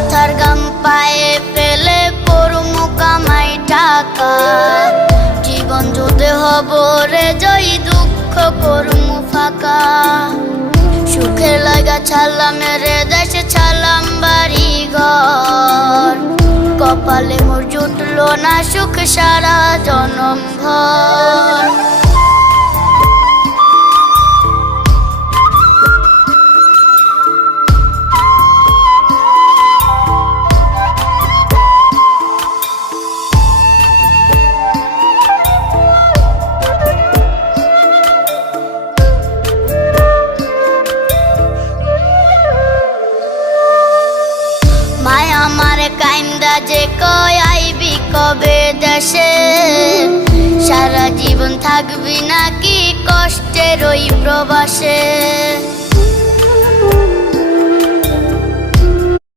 মাথার গাম পায়ে ফেলে পড়মু কামাই টাকা, জীবন যুদ্ধে হব রে জয়ী, দুঃখ করমু ফাঁকা। সুখের লাগা ছাড়লাম রে দেশে, ছাড়লাম বাড়ি ঘর, কপালে মোর জুটলো না সুখ সারা জনম ভর। আমারে কাইন্দা যে কয় আইবি কবে দেশে, সারা জীবন থাকবি নাকি কষ্টের ওই প্রবাসে।